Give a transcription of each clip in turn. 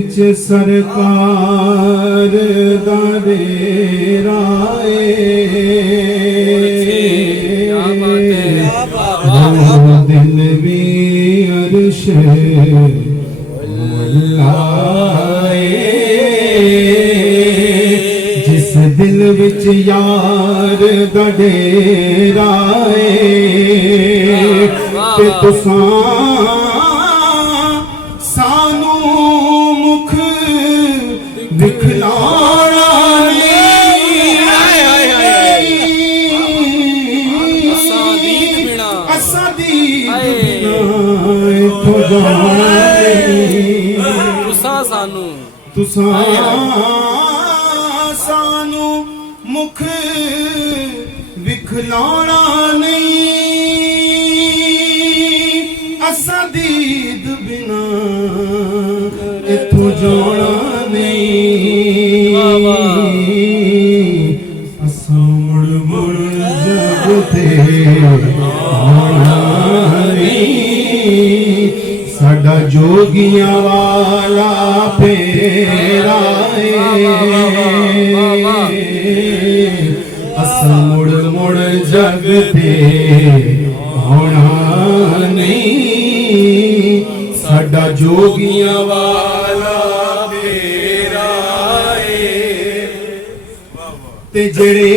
विच सरकार दा डेरा दिन भी अर्श जिस दिल विच यार दा डेरा ते तुसां सानू मुख दिखलाना तुसां सानू मुख विखलाना नहीं असा दीद बिना इथों जाना नहीं असा मुड़ मुड़ जग ते आना नहीं साडा जोगियां वाला फेरा असा मुड़ मुड़ जग ते आना नहीं साडा जोगियां वाला फेरा ते जेड़े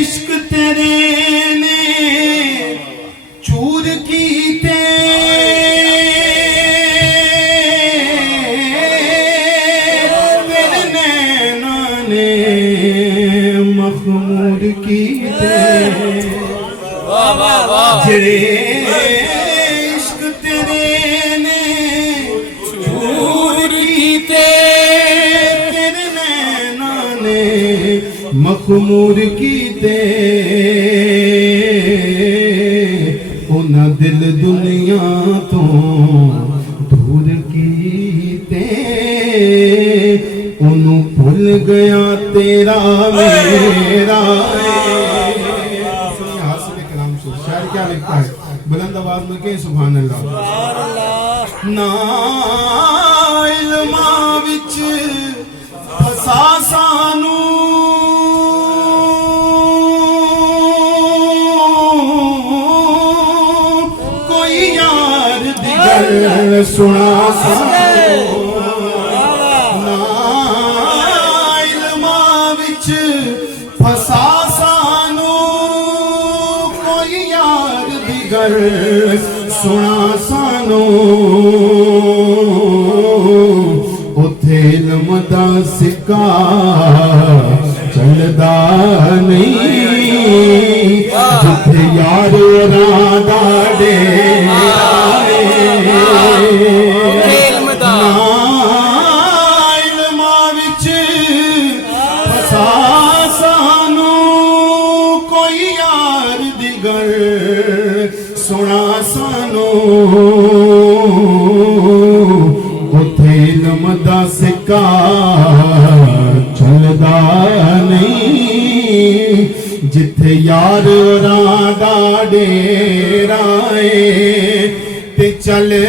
इश्क तेरे ने चूर कीते मखमूर कीते जेड़े इश्क तेरे ने चूर कीते तेरे नैना ने मखमूर कीते उन्हां दिल दुनिया तो दूर कीते उन्हों भूल गया तेरा मेरा शायर क्या लिखता है बुलंद आवाज में के सुभान अल्लाह ना इल्मा विच फसा सानू कोई यार दी गल सुना सानू फसा सानू कोई यार दी गल सुना सानू उथे इल्म दा सिक्का चलदा नहीं जिथे यार दा डेरा सुना सानू उथे इल्म दा सिक्का चलदा नहीं जिथे यार दा डेरा ते चले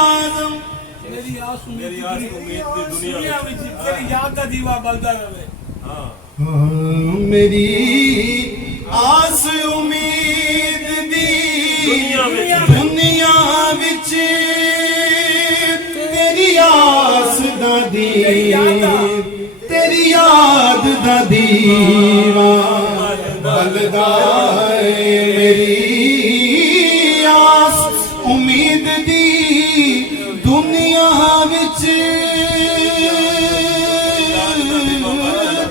आज़म मेरी आस उम्मीद दी दुनिया विच तेरी याद दा दीवा बलदा रहे मेरी आस उम्मीद दी दुनिया विच तेरी आस दा तेरी याद दा दीवा बलदा मेरी आस उम्मीद दी दुनिया विच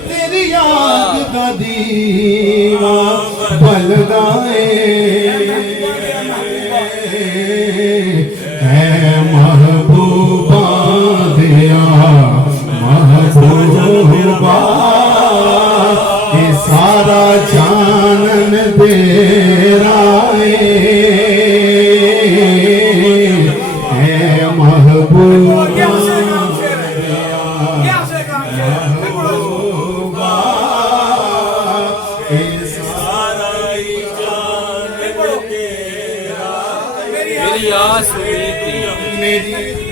तेरी याद दा दीवा बलदा महबूबा दिया महबूबा ये सारा जानन तेरा है महबूबा मेरी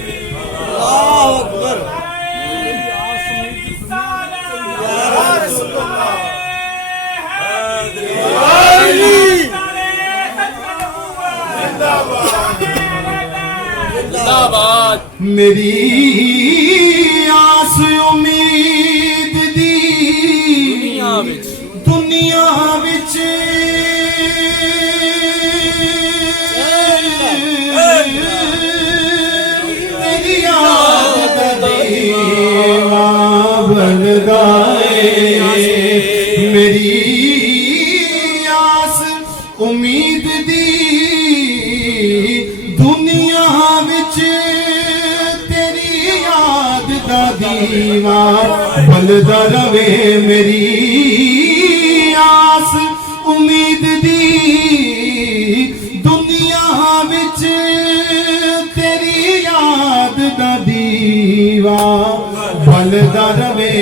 मेरी आस उम्मीद दी दुनिया विच तेरी याद दा दीवा बनदा है। मेरी आस उम्मीद दी दुनिया विच दीवा बलदा रवे। मेरी आस उम्मीद दी दुनिया विच तेरी याद दा दीवा बलदा रवे।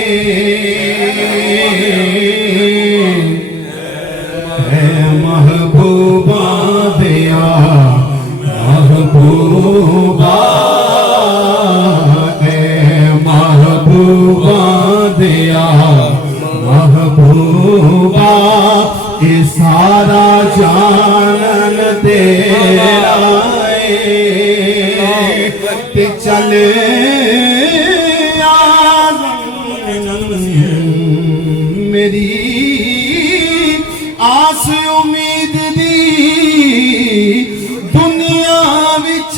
महबूबा दिया महबूबा महबूबा दिया महबूबा ये सारा जानन तेरा ते चले मेरी आस उम्मीद दी दुनिया विच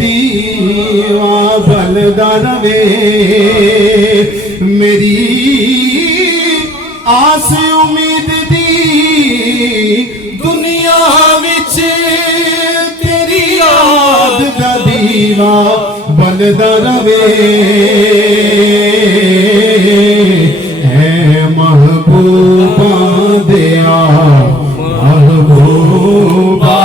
दीवा बलदा रवे। मेरी आस उम्मीद दी दुनिया विच तेरी याद दा दीवा बलदा रवे। है महबूबा दिया महबूबा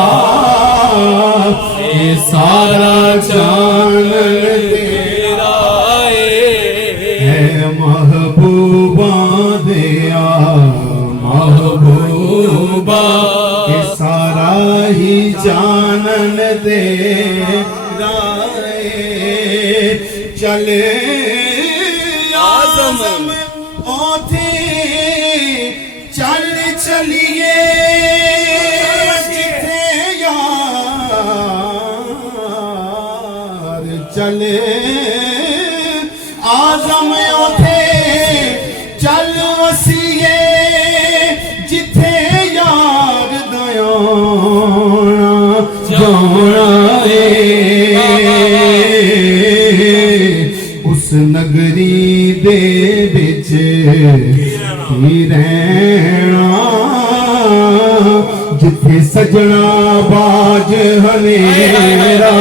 ये सारा जानन तेरा है। महबूबा दिया महबूबा ये सारा ही जानन तेरा चले आज़म ओथे चल चलिए चले आज़म उठे चल वसीए जिथे यार दयाना जाना उस नगरी दे विच ही रहना जिथे सजना बाज हनेरा